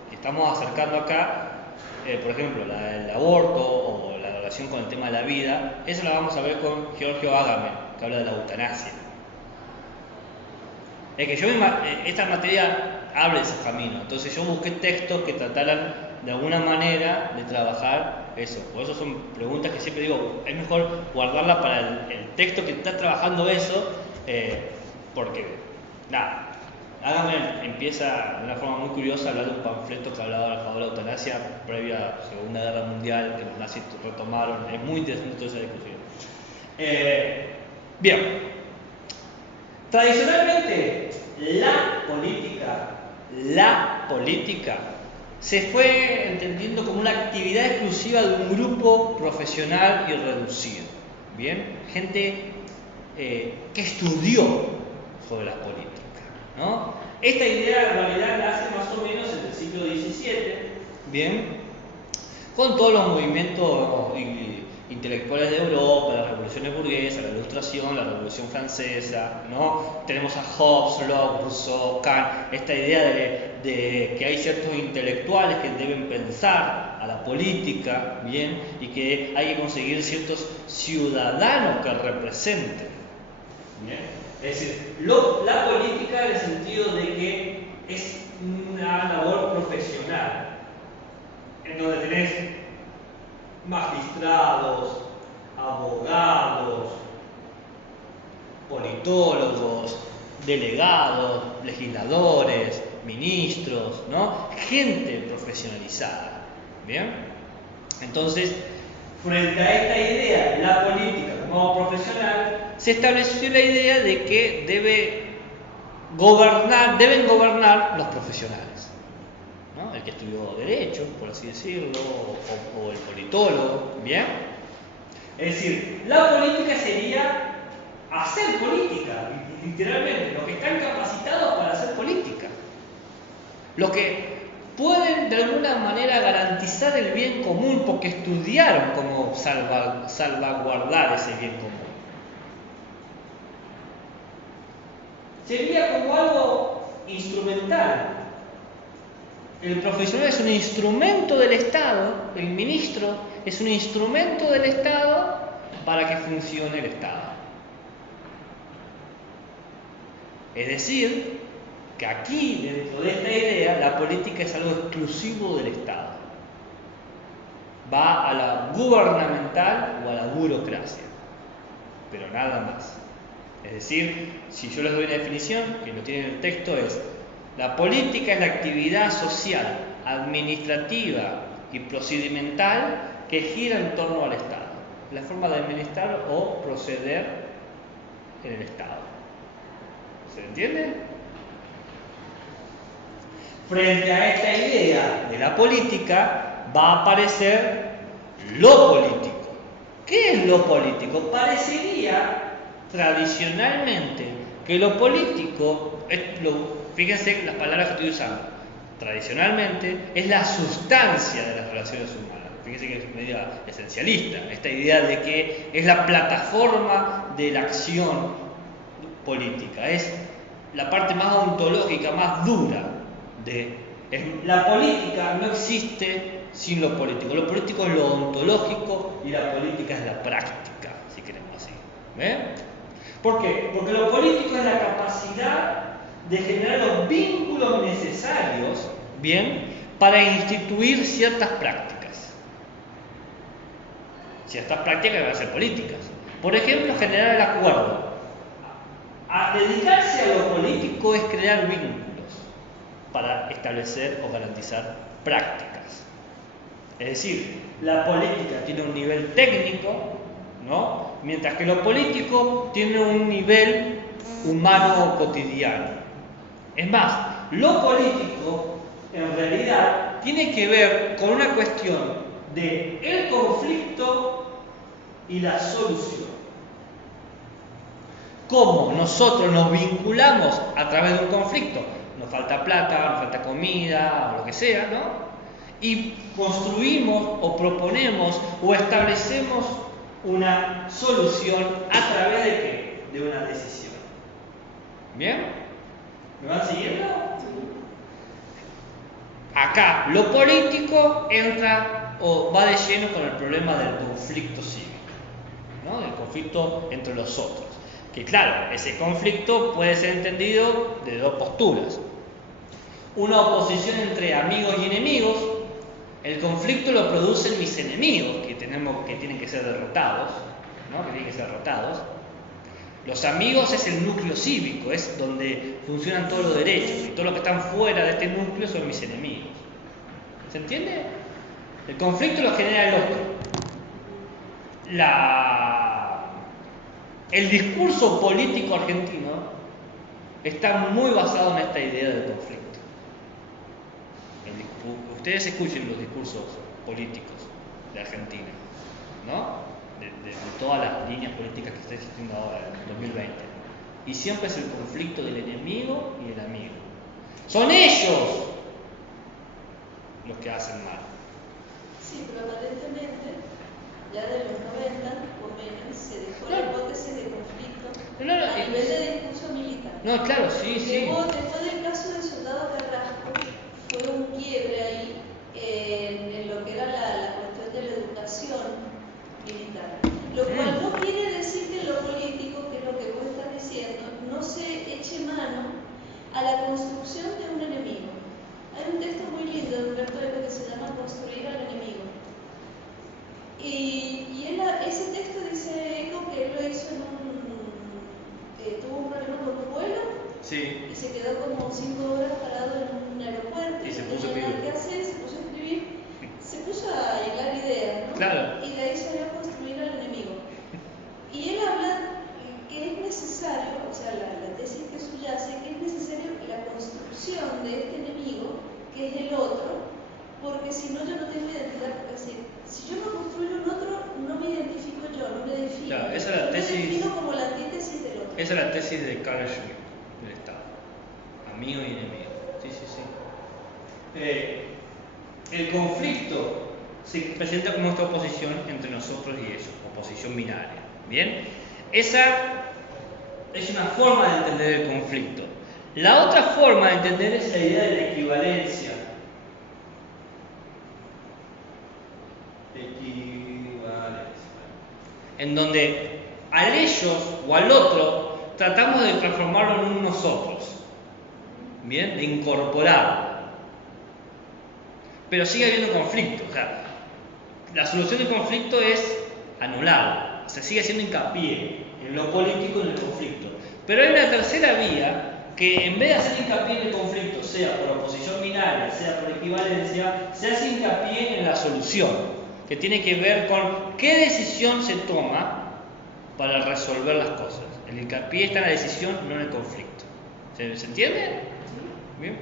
que estamos acercando acá, por ejemplo, la del aborto o la relación con el tema de la vida, eso la vamos a ver con Giorgio Agamben, que habla de la eutanasia. Es que esta materia abre ese camino, entonces yo busqué textos que trataran de alguna manera de trabajar eso. Por eso son preguntas que siempre digo, es mejor guardarla para el texto que está trabajando eso, porque, nada, Agamben empieza de una forma muy curiosa a hablar de un panfleto que hablaba a favor de la eutanasia previa a la Segunda Guerra Mundial, que los nazis retomaron. Es muy interesante toda esa discusión. Bien, tradicionalmente la política se fue entendiendo como una actividad exclusiva de un grupo profesional y reducido. Bien, gente que estudió sobre la política, ¿no? Esta idea en realidad nace más o menos en el siglo XVII, bien, con todos los movimientos intelectuales de Europa, las revoluciones burguesas, la Ilustración, la Revolución Francesa, ¿no? Tenemos a Hobbes, Locke, Rousseau, Kant, esta idea de que hay ciertos intelectuales que deben pensar a la política, ¿bien? Y que hay que conseguir ciertos ciudadanos que representen, ¿bien? Es decir, la política en el sentido de que es una labor profesional, en donde tenés magistrados, abogados, politólogos, delegados, legisladores, ministros, ¿no? Gente profesionalizada, ¿bien? Entonces, frente a esta idea de la política como profesional, se estableció la idea de que deben gobernar los profesionales, ¿no? El que estudió Derecho, por así decirlo, o el politólogo, ¿bien? Es decir, la política sería hacer política, literalmente, los que están capacitados para hacer política, los que pueden de alguna manera garantizar el bien común porque estudiaron cómo salvaguardar ese bien común. Sería como algo instrumental, El profesional es un instrumento del Estado, el ministro es un instrumento del Estado para que funcione el Estado. Es decir, que aquí, dentro de esta idea, la política es algo exclusivo del Estado. Va a la gubernamental o a la burocracia, pero nada más. Es decir, si yo les doy una definición, que lo tiene en el texto, es: la política es la actividad social, administrativa y procedimental que gira en torno al Estado, la forma de administrar o proceder en el Estado. ¿Se entiende? Frente a esta idea de la política va a aparecer lo político. ¿Qué es lo político? Parecería tradicionalmente que lo político, fíjense las palabras que estoy usando, tradicionalmente es la sustancia de las relaciones humanas. Fíjense que es medio esencialista, esta idea de que es la plataforma de la acción política, es la parte más ontológica, más dura la política. No existe sin lo político. Lo político es lo ontológico y la política es la práctica, si queremos así. ¿Ven? ¿Por qué? Porque lo político es la capacidad de generar los vínculos necesarios, ¿bien?, para instituir ciertas prácticas. Ciertas prácticas van a ser políticas. Por ejemplo, generar el acuerdo. Dedicarse a lo político es crear vínculos para establecer o garantizar prácticas. Es decir, la política tiene un nivel técnico, ¿no?, mientras que lo político tiene un nivel humano cotidiano. Es más, lo político en realidad tiene que ver con una cuestión de el conflicto y la solución. Cómo nosotros nos vinculamos a través de un conflicto. Nos falta plata, nos falta comida, o lo que sea, ¿no? Y construimos o proponemos o establecemos una solución a través de ¿qué? De una decisión. ¿Bien? ¿Me van siguiendo? Acá lo político entra o va de lleno con el problema del conflicto cívico, ¿no?, del conflicto entre los otros. Que claro, ese conflicto puede ser entendido de dos posturas. Una oposición entre amigos y enemigos. El conflicto lo producen mis enemigos, que tienen que ser derrotados, ¿no?, que tienen que ser derrotados. Los amigos es el núcleo cívico, es donde funcionan todos los derechos, y todos los que están fuera de este núcleo son mis enemigos. ¿Se entiende? El conflicto lo genera el otro. El discurso político argentino está muy basado en esta idea del conflicto. Ustedes escuchen los discursos políticos de Argentina, ¿no?, de todas las líneas políticas que está existiendo ahora en 2020. Y siempre es el conflicto del enemigo y el amigo. Son ellos los que hacen mal. Sí, pero aparentemente, ya de los 90 o menos, se dejó la hipótesis de conflicto a nivel de discurso militar. No, claro, sí. Después del caso del soldado Carrasco, fue un quiebre ahí en lo que era la cuestión de la educación militar. Lo cual no quiere decir que en lo político, que es lo que vos estás diciendo, no se eche mano a la construcción de un enemigo. Hay un texto muy lindo de Humberto Eco que se llama Construir al enemigo. Ese texto dice Eco que él lo hizo tuvo un problema con un vuelo. Sí. Y se quedó como 5 horas parado en un aeropuerto. Y se puso a tenía nada escribir. que hacer, se puso a escribir, se puso a hilar ideas, ¿no? Claro. Y de ahí salió a construir al enemigo. Y él habla que es necesario, o sea, la tesis que subyace, que es necesario la construcción de este enemigo, que es el otro, porque si no yo no tengo identidad. Si yo no construyo un otro, no me identifico yo, no me defino. Claro, esa es la tesis. Me defino como la antítesis del otro. Esa es la tesis de Carl Schmitt, del Estado. Amigo y enemigo. Sí. El conflicto se presenta como esta oposición entre nosotros y ellos, oposición binaria. ¿Bien? Esa es una forma de entender el conflicto. La otra forma de entender es la idea de la equivalencia en donde al ellos o al otro tratamos de transformarlo en un nosotros, ¿bien? De incorporarlo. Pero sigue habiendo conflicto. O sea, la solución del conflicto es anularlo. Se sigue haciendo hincapié en lo político y en el conflicto. Pero hay una tercera vía que en vez de hacer hincapié en el conflicto, sea por oposición binaria, sea por equivalencia, se hace hincapié en la solución, que tiene que ver con qué decisión se toma para resolver las cosas. El hincapié está en la decisión, no en el conflicto. ¿Se entiende? ¿Bien?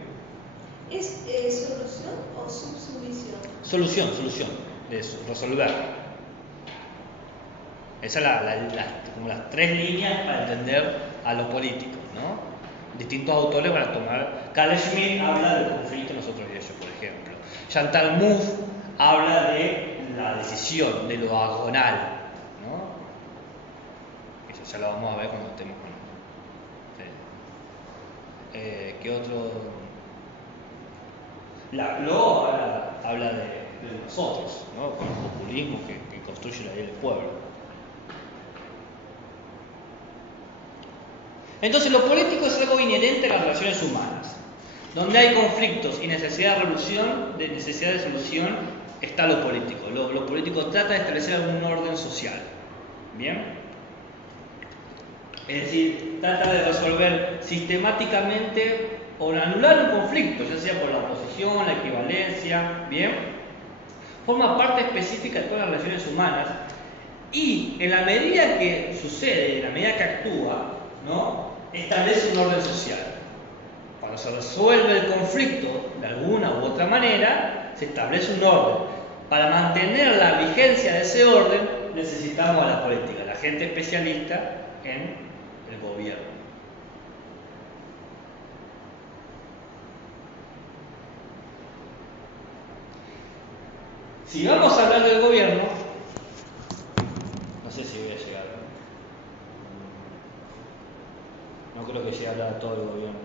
¿Es solución o subsumisión? Solución de eso, resolver. Esas son como las tres líneas para entender a lo político, ¿no? Distintos autores van a tomar. Carl Schmitt habla del conflicto nosotros y ellos, por ejemplo. Chantal Mouffe habla de la decisión, de lo agonal, ¿no? Eso ya lo vamos a ver cuando estemos con ¿qué otro? Luego habla de nosotros, ¿no? Con el populismo que construye la vida del pueblo. Entonces, lo político es algo inherente a las relaciones humanas. Donde hay conflictos y necesidad de solución, está lo político. Lo político trata de establecer algún orden social. ¿Bien? Es decir, trata de resolver sistemáticamente o anular un conflicto, ya sea por la oposición, la equivalencia, ¿bien? Forma parte específica de todas las relaciones humanas y en la medida que sucede, en la medida que actúa, ¿no? Establece un orden social. Cuando se resuelve el conflicto de alguna u otra manera, se establece un orden. Para mantener la vigencia de ese orden, necesitamos a la política, a la gente especialista en el gobierno. Si vamos a hablar del gobierno, no sé si voy a llegar. No creo que llegue a hablar todo el gobierno.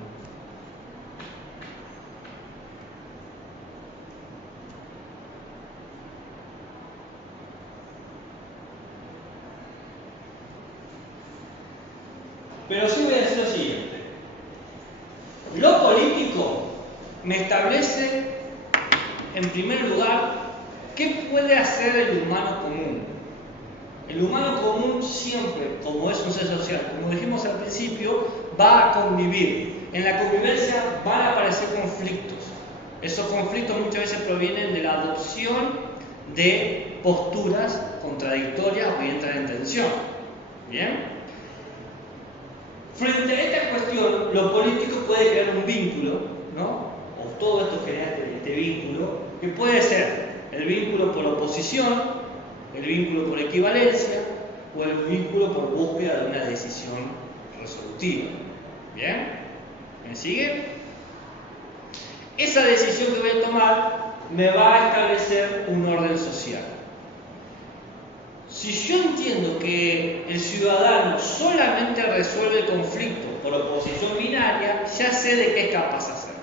Pero sí voy a decir lo siguiente. Lo político me establece, en primer lugar, qué puede hacer el humano común. El humano común siempre, como es un ser social, como dijimos al principio, va a convivir. En la convivencia van a aparecer conflictos. Esos conflictos muchas veces provienen de la adopción de posturas contradictorias o entran en tensión. ¿Bien? Frente a esta cuestión, lo político puede crear un vínculo, ¿no? O todo esto genera este vínculo, que puede ser el vínculo por oposición, el vínculo por equivalencia o el vínculo por búsqueda de una decisión resolutiva. ¿Bien? ¿Me sigue? Esa decisión que voy a tomar me va a establecer un orden social. Si yo entiendo que el ciudadano solamente resuelve el conflicto por oposición binaria, ya sé de qué es capaz de hacer.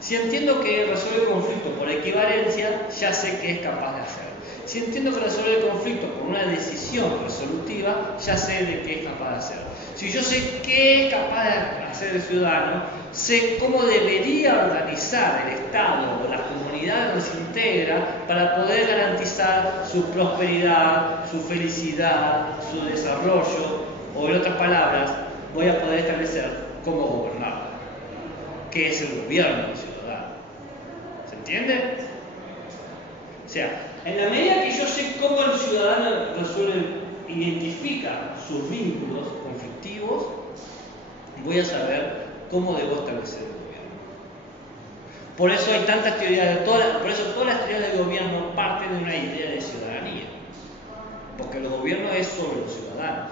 Si entiendo que resuelve el conflicto por equivalencia, ya sé qué es capaz de hacer. Si entiendo que resuelve el conflicto por una decisión resolutiva, ya sé de qué es capaz de hacer. Si yo sé qué es capaz de hacer el ciudadano, sé cómo debería organizar el Estado o la comunidad donde se integra para poder garantizar su prosperidad, su felicidad, su desarrollo, o en otras palabras, voy a poder establecer cómo gobernar, qué es el gobierno del ciudadano. ¿Se entiende? O sea, en la medida que yo sé cómo el ciudadano identifica sus vínculos conflictivos, voy a saber cómo debo establecer el gobierno. Por eso hay tantas teorías por eso todas las teorías del gobierno parten de una idea de ciudadanía. Porque el gobierno es sobre los ciudadanos.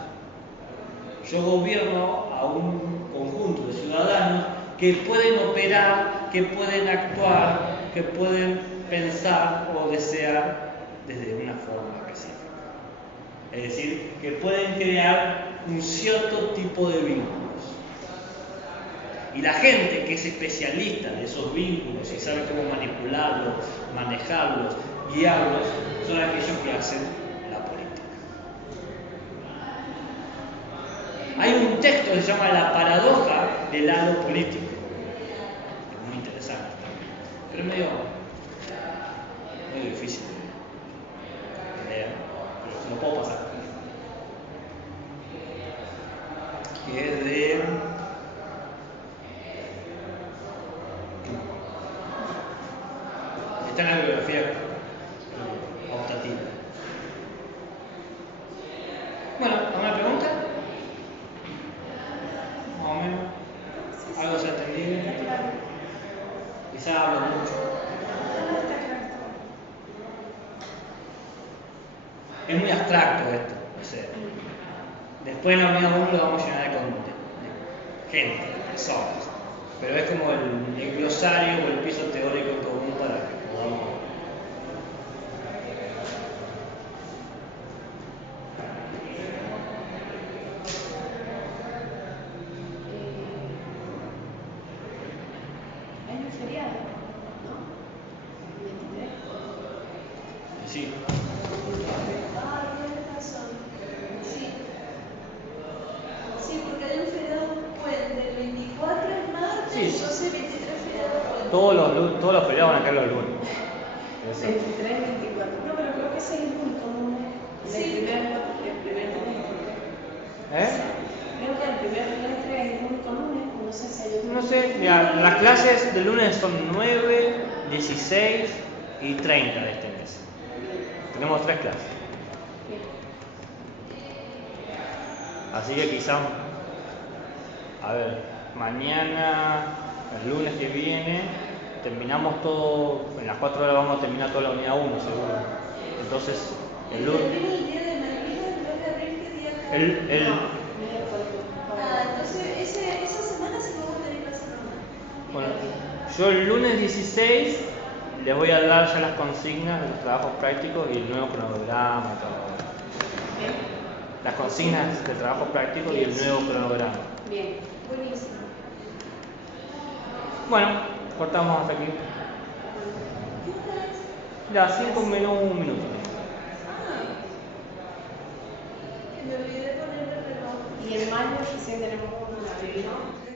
Yo gobierno a un conjunto de ciudadanos que pueden operar, que pueden actuar, que pueden pensar o desear desde una forma específica. Es decir, que pueden crear un cierto tipo de vínculos. Y la gente que es especialista de esos vínculos y sabe cómo manipularlos, manejarlos, guiarlos, son aquellos que hacen la política. Hay un texto que se llama La paradoja del halo político. Es muy interesante también, pero es medio difícil de leer, pero se lo puedo pasar. Que es de... Está en la bibliografía optativa. Bueno, ¿alguna pregunta? Más o menos. ¿Algo se ha entendido? Quizá hablo mucho. Es muy abstracto esto. O sea, después en la unidad 1 lo vamos a llenar de gente, de personas. Pero es como el glosario o el piso teórico común para que podamos. Hay un feriado, ¿no? 23. Sí. Ah, tienes razón. Sí. Sí, porque hay un feriado puente, el 24 es martes, Sí. entonces el 23 feriado puente. Todos los feriados van a caer los lunes. 23, 24. No, pero creo que ese es el único lunes. Sí. El primer trimestre. Creo que el primer trimestre es el único lunes. No sé si hay otro. No sé, mira, las clases del lunes son 9, 16 y 30 de este mes. Tenemos 3 clases. Bien. Así que quizá, a ver, mañana, el lunes que viene, terminamos todo, en las 4 horas vamos a terminar toda la unidad 1 seguro. Entonces, el lunes... ¿El día de Malvinas, el 2 de abril, qué día cae? Entonces esa semana sí vamos a tener clase normal. Bueno, yo el lunes 16 les voy a dar ya las consignas de los trabajos prácticos y el nuevo cronograma, todo. Las consignas del trabajo práctico y el nuevo cronograma. Bien. Buenísimo. Bueno, cortamos hasta aquí. Ya, 5 minutos, 1 minuto. Ah, me olvidé poner el reloj. Y en mayo recién tenemos una, ¿no?